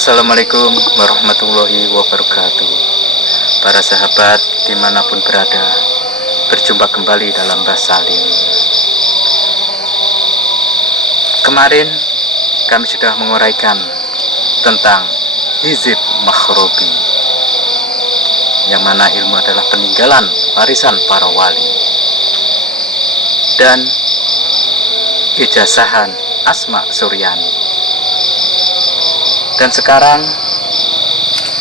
Assalamualaikum warahmatullahi wabarakatuh. Para sahabat dimanapun berada, berjumpa kembali dalam Mbah Salim. Kemarin kami sudah menguraikan tentang hizib makhrobi, yang mana ilmu adalah peninggalan warisan para wali, dan ijazahan Asma Suryani. Dan sekarang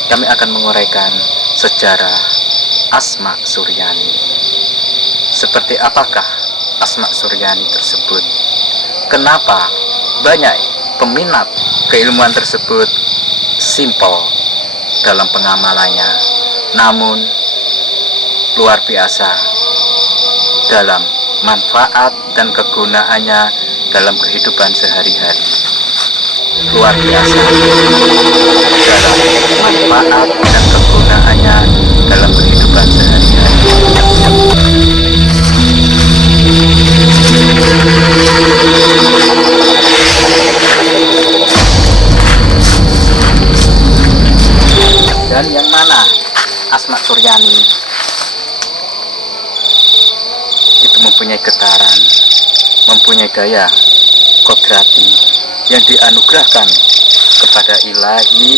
kami akan menguraikan sejarah Asma Suryani. Seperti apakah Asma Suryani tersebut? Kenapa banyak peminat keilmuan tersebut simpel dalam pengamalannya, namun luar biasa dalam manfaat dan kegunaannya dalam kehidupan sehari-hari. Luar biasa dalam manfaat dan kegunaannya dalam kehidupan sehari-hari. Dan yang mana Asma Suryani itu mempunyai getaran, mempunyai gaya kodrati yang dianugerahkan kepada ilahi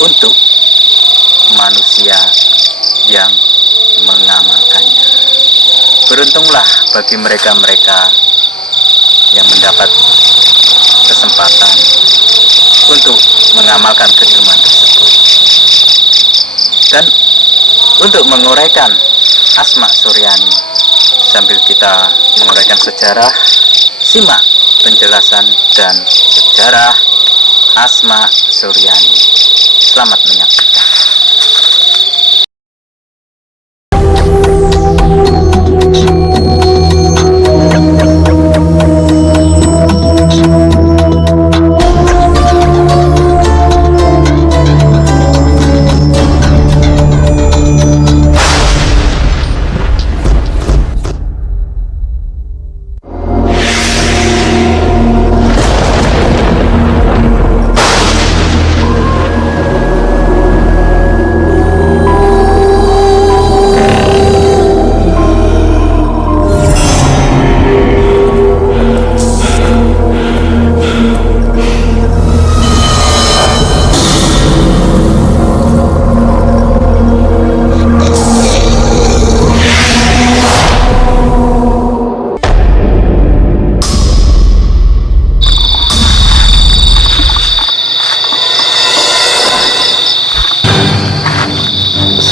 untuk manusia yang mengamalkannya. Beruntunglah bagi mereka-mereka yang mendapat kesempatan untuk mengamalkan keilmuan tersebut. Dan untuk menguraikan Asma Suryani sambil kita menguraikan sejarah, simak penjelasan dan sejarah Asma Suryani. Selamat menyaksikan.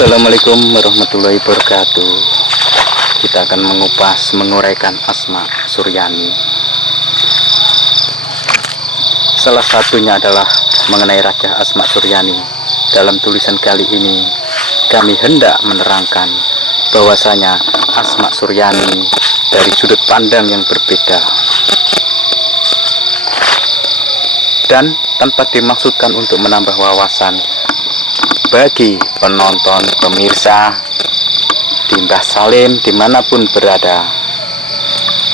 Assalamualaikum warahmatullahi wabarakatuh. Kita akan menguraikan Asma Suryani. Salah satunya adalah mengenai Raja Asma Suryani. Dalam tulisan kali ini kami hendak menerangkan bahwasanya Asma Suryani dari sudut pandang yang berbeda, dan tanpa dimaksudkan untuk menambah wawasan bagi penonton, pemirsa di Mbah Salim dimanapun berada.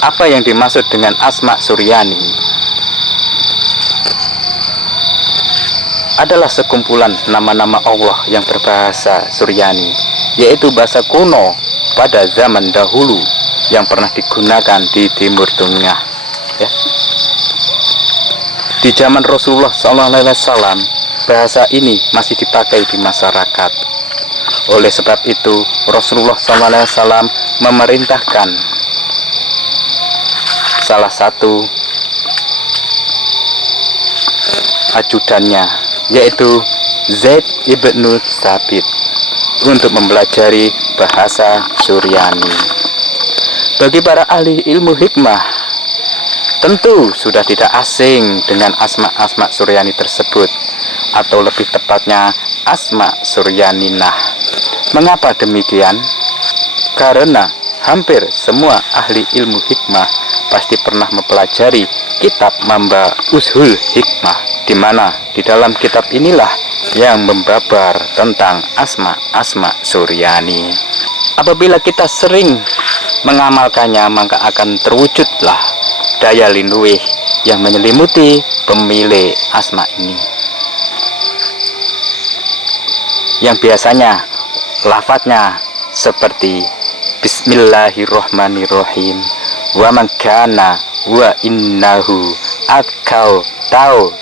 Apa yang dimaksud dengan Asma Suryani adalah sekumpulan nama-nama Allah yang berbahasa Suryani, yaitu bahasa kuno pada zaman dahulu yang pernah digunakan di Timur Tengah, ya. Di zaman Rasulullah SAW, bahasa ini masih dipakai di masyarakat. Oleh sebab itu, Rasulullah SAW memerintahkan salah satu ajudannya, yaitu Zaid ibnu Tsabit, untuk mempelajari bahasa Suryani. Bagi para ahli ilmu hikmah, tentu sudah tidak asing dengan Asma Suryani tersebut, atau lebih tepatnya Asma Suryaninah. Mengapa demikian? Karena hampir semua ahli ilmu hikmah pasti pernah mempelajari kitab Mamba Ushul Hikmah, di mana di dalam kitab inilah yang membabar tentang Asma Suryani. Apabila kita sering mengamalkannya, maka akan terwujudlah daya linduih yang menyelimuti pemilik asma ini. yang biasanya lafadznya seperti Bismillahirrohmanirrohim, wa man kana wa innahu atkau tau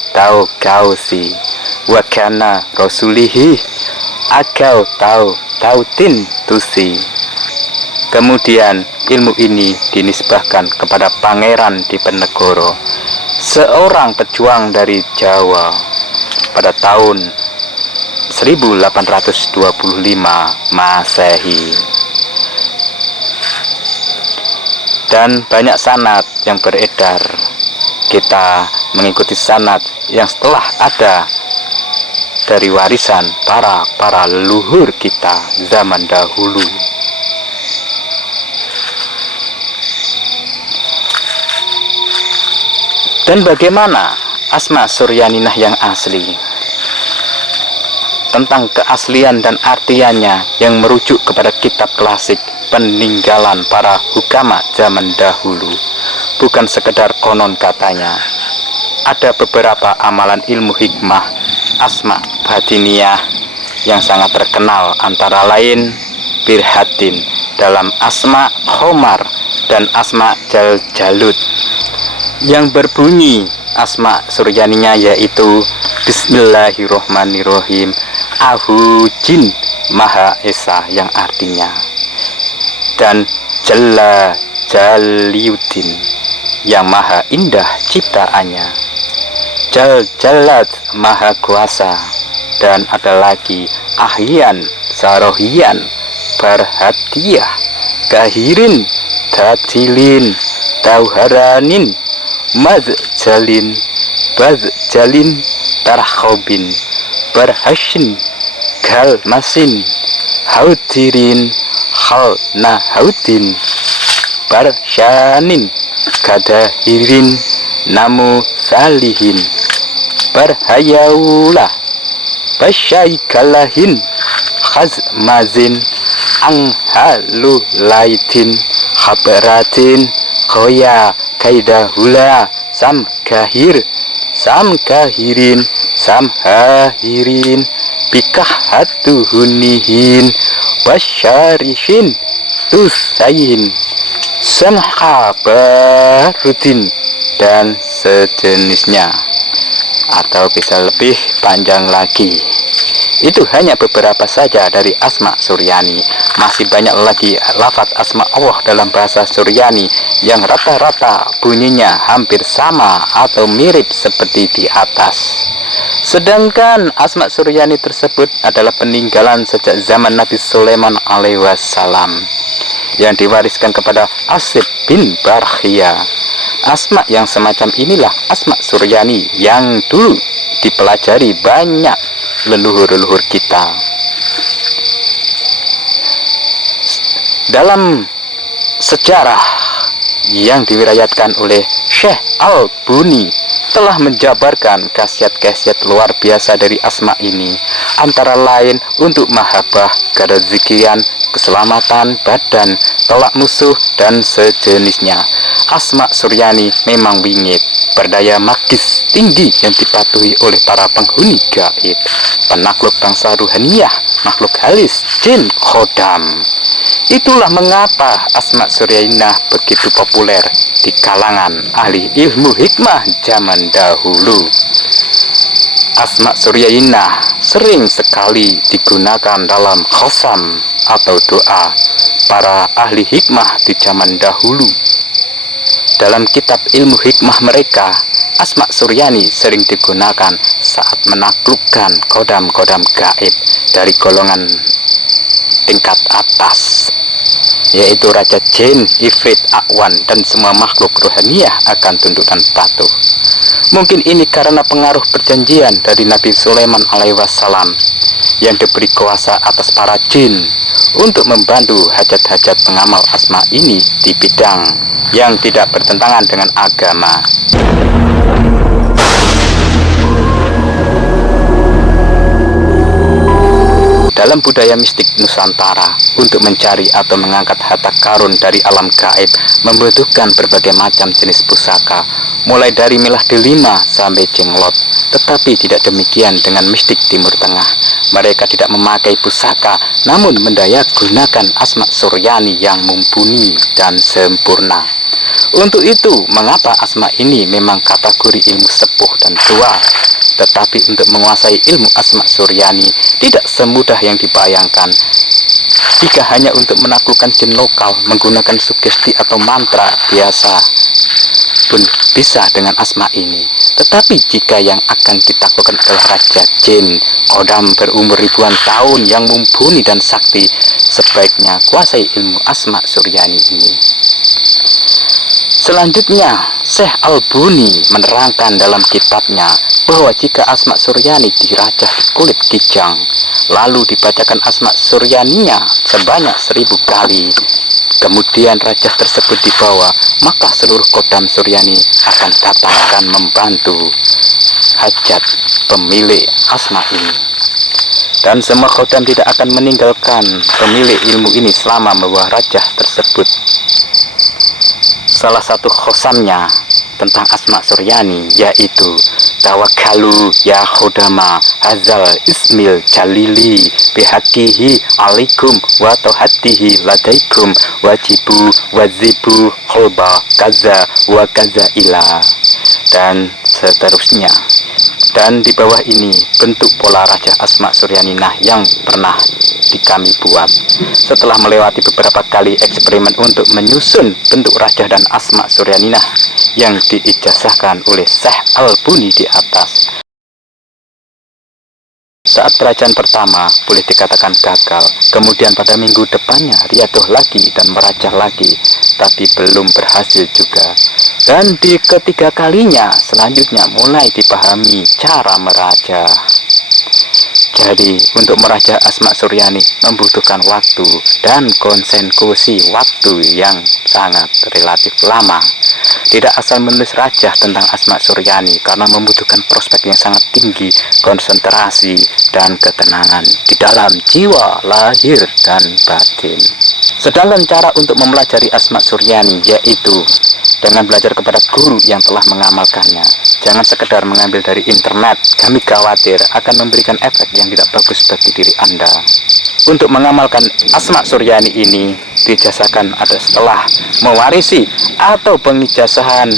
kausi wa kana rasulihi akau tautin tusi. Kemudian ilmu ini dinisbahkan kepada Pangeran Diponegoro, seorang pejuang dari Jawa pada tahun 1825 Masehi. Dan banyak sanad yang beredar. Kita mengikuti sanad yang setelah ada dari warisan para leluhur kita zaman dahulu. Dan bagaimana Asma Suryaninah yang asli? Tentang keaslian dan artiannya yang merujuk kepada kitab klasik peninggalan para hukama zaman dahulu, bukan sekedar konon katanya. Ada beberapa amalan ilmu hikmah asma batiniyah yang sangat terkenal, antara lain Birhatin dalam asma Khomar dan asma Jalut, yang berbunyi asma suryaninya yaitu Bismillahirrohmanirrohim, Ahujin Maha Esa, yang artinya, dan Jalla Jaliuddin yang maha indah ciptaannya, Jalat Maha Kuasa, dan ada lagi Ahyan Sarohian Barhatiah Kahirin Tatilin Tauharanin Mazjalin Bazjalin Tarkhobin Barhashin Galmasin Haudirin Khalnahaudin Barsyanin Kadahirin Namu Salihin Barhayaulah Basyaikalahin Khazmazin Anghalulaitin Khabaratin Khoya Kaidahula Samkahirin Samhahirin Bikahatuhunihin Basyarishin Tusayin Samhabarudin dan sejenisnya, atau bisa lebih panjang lagi. Itu hanya beberapa saja dari asma Suryani. Masih banyak lagi lafaz asma Allah dalam bahasa Suryani yang rata-rata bunyinya hampir sama atau mirip seperti di atas. Sedangkan asma Suryani tersebut adalah peninggalan sejak zaman Nabi Sulaiman alaihi wassalam yang diwariskan kepada Asib bin Barkhia. Asma yang semacam inilah asma Suryani yang dulu dipelajari banyak leluhur-leluhur kita. Dalam sejarah yang diriwayatkan oleh Syekh Al-Buni telah menjabarkan khasiat-khasiat luar biasa dari asma ini, antara lain untuk mahabbah, kerezekian, keselamatan badan, tolak musuh, dan sejenisnya. Asma Suryani memang wingit, berdaya magis tinggi yang dipatuhi oleh para penghuni gaib, penakluk bangsa ruhaniyah, makhluk halus, jin, khodam. Itulah mengapa asma Suryaninah begitu populer di kalangan ahli ilmu hikmah zaman dahulu. Asma Suryaninah sering sekali digunakan dalam khosam atau doa para ahli hikmah di zaman dahulu. Dalam kitab ilmu hikmah mereka, asma Suryani sering digunakan saat menaklukkan kodam-kodam gaib dari golongan tingkat atas, yaitu Raja Jin, Ifrit, Akwan, dan semua makhluk rohaniyah akan tunduk dan patuh. Mungkin ini karena pengaruh perjanjian dari Nabi Sulaiman alaihi wassalam yang diberi kuasa atas para jin untuk membantu hajat-hajat pengamal asma ini di bidang yang tidak bertentangan dengan agama. dalam budaya mistik Nusantara, untuk mencari atau mengangkat harta karun dari alam gaib membutuhkan berbagai macam jenis pusaka, mulai dari milah delima sampai jenglot. Tetapi tidak demikian dengan mistik Timur Tengah. Mereka tidak memakai pusaka, namun mendaya gunakan asma suryani yang mumpuni dan sempurna. Untuk itu, mengapa asma ini memang kategori ilmu sepuh dan tua? Tetapi untuk menguasai ilmu asma suryani tidak semudah yang dibayangkan. Jika hanya untuk menaklukkan jin lokal menggunakan sugesti atau mantra biasa pun bisa dengan asma ini. Tetapi jika yang akan ditaklukkan adalah raja jin, kodam berumur ribuan tahun yang mumpuni dan sakti, sebaiknya kuasai ilmu asma suryani ini. Selanjutnya, Syekh Al-Buni menerangkan dalam kitabnya bahwa jika asma suryani dirajah di kulit kijang, lalu dibacakan asma suryaninya sebanyak 1000 kali, kemudian rajah tersebut dibawa, maka seluruh kodam suryani akan datang dan membantu hajat pemilik asma ini. Dan semua kodam tidak akan meninggalkan pemilik ilmu ini selama membawa rajah tersebut. Salah satu khosamnya tentang asma suryani yaitu tawakkalu ya khodama hazal ismil jalili bihaqihi alaikum wa tohatihi ladaikum wajibu wazibu kholba kaza wa kaza ila, dan seterusnya. Dan di bawah ini bentuk pola raja asma suryaninah yang pernah kami buat. Setelah melewati beberapa kali eksperimen untuk menyusun bentuk raja dan asma suryaninah yang diijazahkan oleh Syekh Al-Buni di atas, saat perajaan pertama boleh dikatakan gagal. Kemudian pada minggu depannya riadoh lagi dan merajah lagi, tapi belum berhasil juga. Dan di ketiga kalinya selanjutnya mulai dipahami cara merajah. Jadi untuk merajah asma suryani membutuhkan waktu dan konsentrasi waktu yang sangat relatif lama. Tidak asal menulis rajah tentang asma suryani karena membutuhkan prospek yang sangat tinggi, konsentrasi dan ketenangan di dalam jiwa, lahir dan batin. Sedangkan cara untuk mempelajari asma suryani yaitu dengan belajar kepada guru yang telah mengamalkannya. Jangan sekedar mengambil dari internet, kami khawatir akan memberikan efek yang tidak bagus bagi diri Anda. Untuk mengamalkan asma suryani ini diijazahkan ada setelah mewarisi atau pengijazahan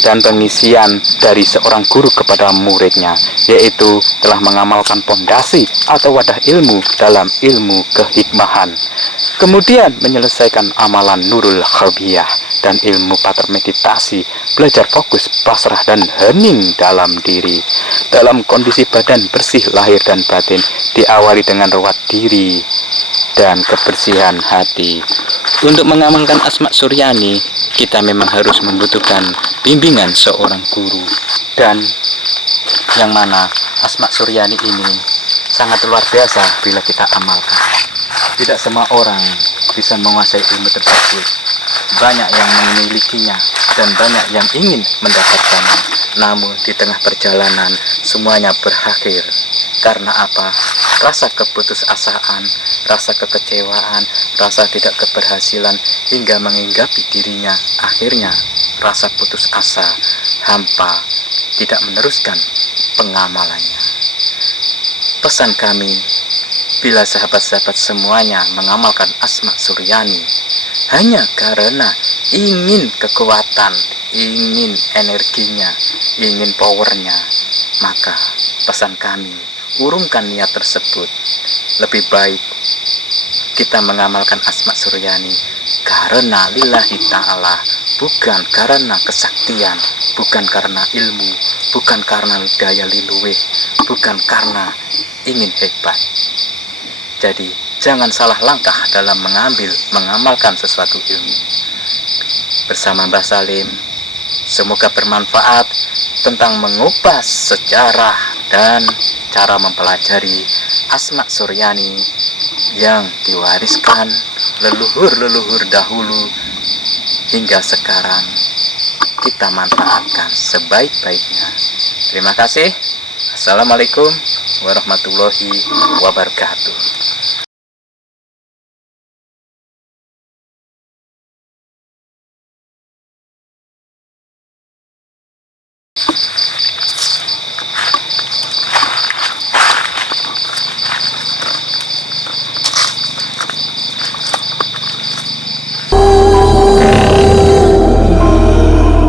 dan pengisian dari seorang guru kepada muridnya, yaitu telah mengamalkan pondasi atau wadah ilmu dalam ilmu kehikmahan. Kemudian menyelesaikan amalan nurul khalbiyah dan ilmu pater meditasi, belajar fokus, pasrah dan hening dalam diri, dalam kondisi badan bersih lahir dan batin, diawali dengan rawat diri dan kebersihan hati. Untuk mengamalkan asma suryani, kita memang harus membutuhkan bimbingan seorang guru, dan yang mana asma suryani ini sangat luar biasa bila kita amalkan. Tidak semua orang bisa menguasai ilmu tersebut. Banyak yang memilikinya dan banyak yang ingin mendapatkannya. Namun di tengah perjalanan semuanya berakhir. Karena apa? Rasa keputusasaan, rasa kekecewaan, rasa tidak keberhasilan hingga menghinggapi dirinya. Akhirnya rasa putus asa, hampa, tidak meneruskan pengamalannya. Pesan kami, bila sahabat-sahabat semuanya mengamalkan asma suryani hanya karena ingin kekuatan, ingin energinya, ingin powernya, maka pesan kami, urungkan niat tersebut. Lebih baik kita mengamalkan asma suryani karena lillahi ta'ala, bukan karena kesaktian, bukan karena ilmu, bukan karena daya liluweh, bukan karena ingin hebat. Jadi jangan salah langkah dalam mengamalkan sesuatu ilmu. Bersama Mbah Salim, semoga bermanfaat tentang mengupas sejarah dan cara mempelajari asma suryani yang diwariskan leluhur-leluhur dahulu hingga sekarang kita manfaatkan sebaik-baiknya. Terima kasih. Assalamualaikum warahmatullahi wabarakatuh.